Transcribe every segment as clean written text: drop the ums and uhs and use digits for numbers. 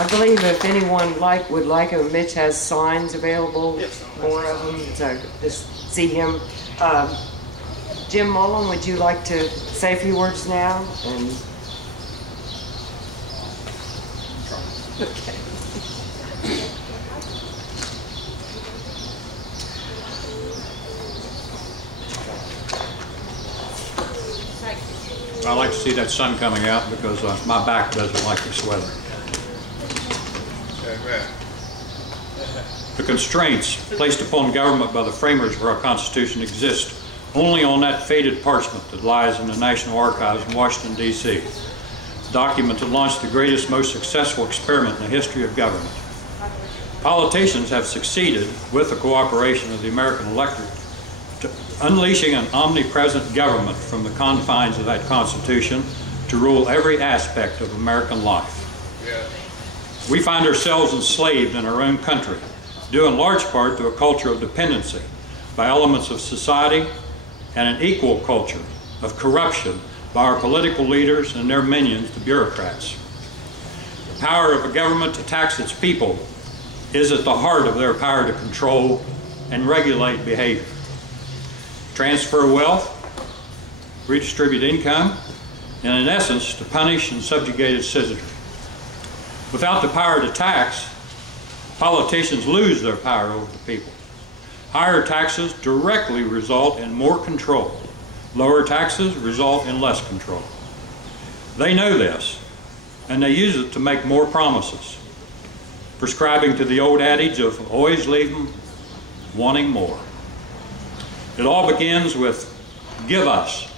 I believe if anyone would like them, Mitch has signs available, more of them, so just see him. Jim Mullen, would you like to say a few words now? Okay. I like to see that sun coming out because my back doesn't like this weather. The constraints placed upon government by the framers of our Constitution exist only on that faded parchment that lies in the National Archives in Washington, D.C. The document that launched the greatest, most successful experiment in the history of government. Politicians have succeeded, with the cooperation of the American electorate, to unleashing an omnipresent government from the confines of that Constitution to rule every aspect of American life. We find ourselves enslaved in our own country, due in large part to a culture of dependency by elements of society and an equal culture of corruption by our political leaders and their minions, the bureaucrats. The power of a government to tax its people is at the heart of their power to control and regulate behavior, transfer wealth, redistribute income, and in essence, to punish and subjugate its citizenry. Without the power to tax, politicians lose their power over the people. Higher taxes directly result in more control. Lower taxes result in less control. They know this, and they use it to make more promises, prescribing to the old adage of always leave them wanting more. It all begins with, give us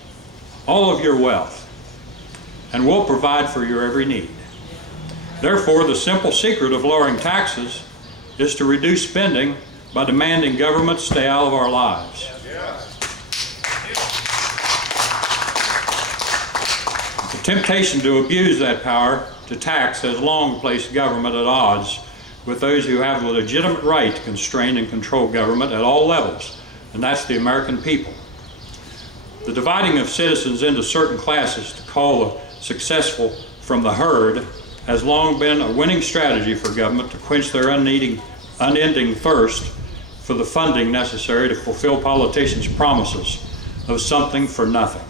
all of your wealth, and we'll provide for your every need. Therefore, the simple secret of lowering taxes is to reduce spending by demanding government stay out of our lives. The temptation to abuse that power to tax has long placed government at odds with those who have the legitimate right to constrain and control government at all levels, and that's the American people. The dividing of citizens into certain classes to call the successful from the herd has long been a winning strategy for government to quench their unending thirst for the funding necessary to fulfill politicians' promises of something for nothing.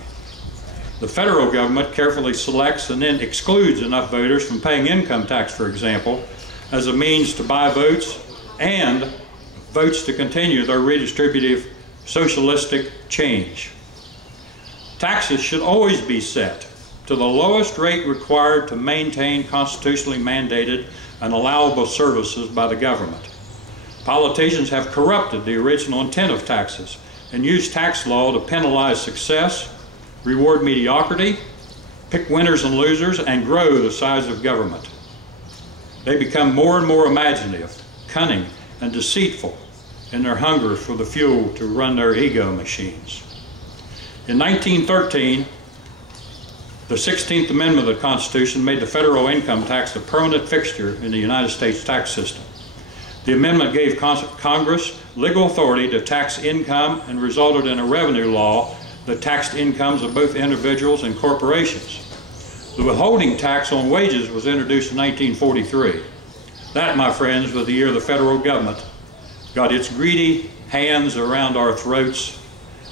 The federal government carefully selects and then excludes enough voters from paying income tax, for example, as a means to buy votes and votes to continue their redistributive socialistic change. Taxes should always be set to the lowest rate required to maintain constitutionally mandated and allowable services by the government. Politicians have corrupted the original intent of taxes and used tax law to penalize success, reward mediocrity, pick winners and losers, and grow the size of government. They become more and more imaginative, cunning, and deceitful in their hunger for the fuel to run their ego machines. In 1913, the 16th Amendment of the Constitution made the federal income tax a permanent fixture in the United States tax system. The amendment gave Congress legal authority to tax income and resulted in a revenue law that taxed incomes of both individuals and corporations. The withholding tax on wages was introduced in 1943. That, my friends, was the year the federal government got its greedy hands around our throats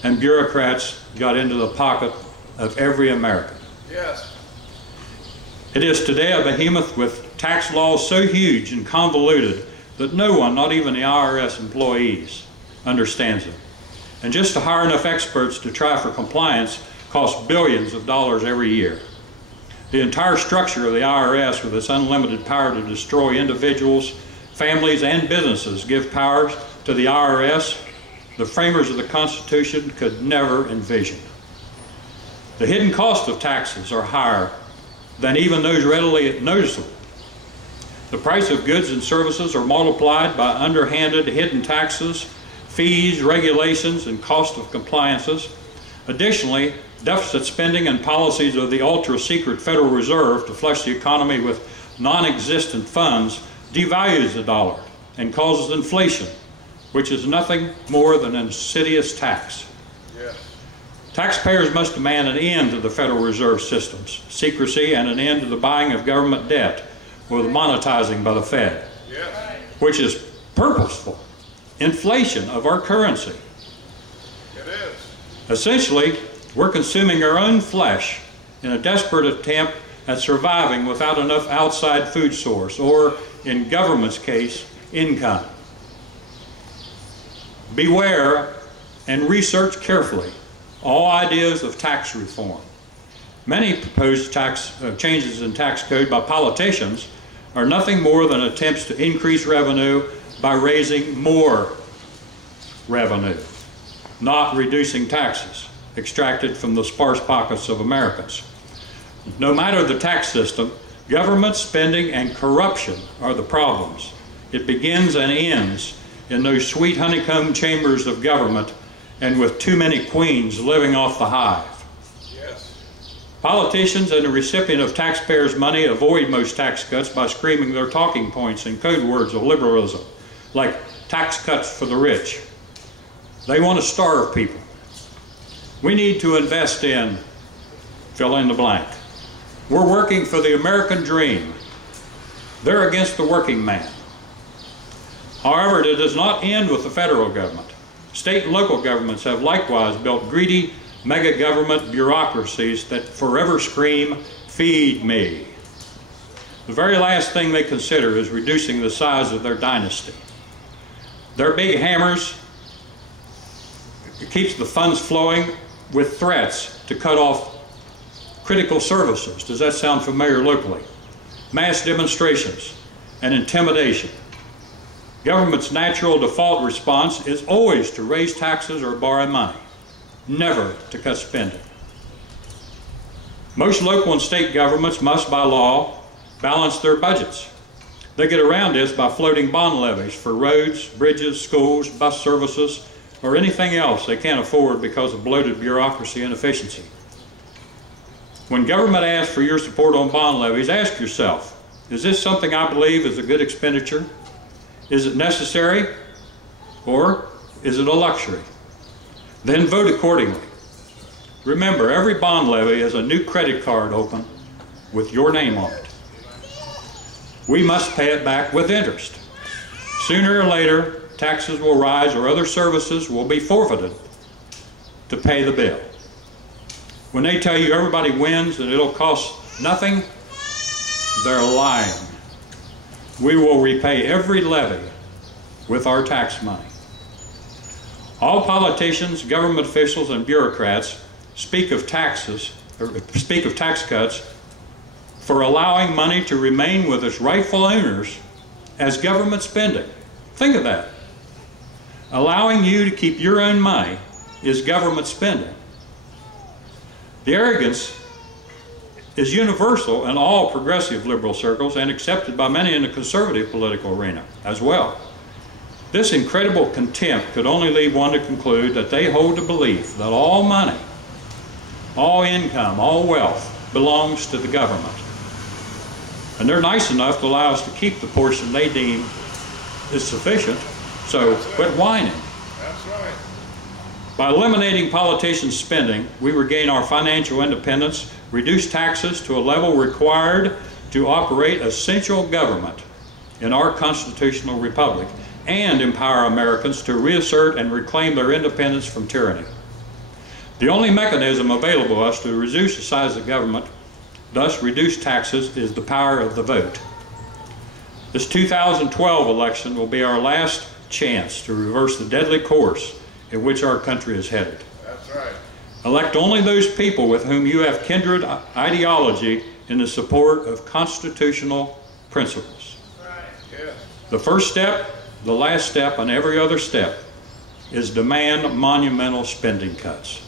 and bureaucrats got into the pocket of every American. Yes. It is today a behemoth with tax laws so huge and convoluted that no one, not even the IRS employees, understands them. And just to hire enough experts to try for compliance costs billions of dollars every year. The entire structure of the IRS, with its unlimited power to destroy individuals, families, and businesses, give powers to the IRS the framers of the Constitution could never envision. The hidden costs of taxes are higher than even those readily noticeable. The price of goods and services are multiplied by underhanded hidden taxes, fees, regulations, and cost of compliances. Additionally, deficit spending and policies of the ultra-secret Federal Reserve to flush the economy with non-existent funds devalues the dollar and causes inflation, which is nothing more than an insidious tax. Yeah. Taxpayers must demand an end to the Federal Reserve system's secrecy and an end to the buying of government debt, or the monetizing by the Fed, which is purposeful inflation of our currency. It is. Essentially, we're consuming our own flesh in a desperate attempt at surviving without enough outside food source, or in government's case, income. Beware and research carefully all ideas of tax reform. Many proposed changes in tax code by politicians are nothing more than attempts to increase revenue by raising more revenue, not reducing taxes extracted from the sparse pockets of Americans. No matter the tax system, government spending and corruption are the problems. It begins and ends in those sweet honeycomb chambers of government and with too many queens living off the hive. Yes. Politicians and the recipient of taxpayers' money avoid most tax cuts by screaming their talking points and code words of liberalism, like tax cuts for the rich. They want to starve people. We need to invest in fill in the blank. We're working for the American dream. They're against the working man. However, it does not end with the federal government. State and local governments have likewise built greedy mega government bureaucracies that forever scream, "Feed me." The very last thing they consider is reducing the size of their dynasty. Their big hammers keeps the funds flowing with threats to cut off critical services. Does that sound familiar locally? Mass demonstrations and intimidation. Government's natural default response is always to raise taxes or borrow money, never to cut spending. Most local and state governments must, by law, balance their budgets. They get around this by floating bond levies for roads, bridges, schools, bus services, or anything else they can't afford because of bloated bureaucracy and inefficiency. When government asks for your support on bond levies, ask yourself, is this something I believe is a good expenditure? Is it necessary, or is it a luxury? Then vote accordingly. Remember, every bond levy is a new credit card open with your name on it. We must pay it back with interest. Sooner or later, taxes will rise or other services will be forfeited to pay the bill. When they tell you everybody wins and it'll cost nothing, they're lying. We will repay every levy with our tax money. All politicians, government officials, and bureaucrats speak of tax cuts for allowing money to remain with its rightful owners as government spending. Think of that. Allowing you to keep your own money is government spending. The arrogance is universal in all progressive liberal circles and accepted by many in the conservative political arena as well. This incredible contempt could only lead one to conclude that they hold the belief that all money, all income, all wealth belongs to the government. And they're nice enough to allow us to keep the portion they deem is sufficient, so quit whining. That's right. By eliminating politicians' spending, we regain our financial independence, reduce taxes to a level required to operate essential government in our constitutional republic, and empower Americans to reassert and reclaim their independence from tyranny. The only mechanism available to us to reduce the size of government, thus reduce taxes, is the power of the vote. This 2012 election will be our last chance to reverse the deadly course in which our country is headed. That's right. Elect only those people with whom you have kindred ideology in the support of constitutional principles. Right. Yes. The first step, the last step, and every other step is demand monumental spending cuts.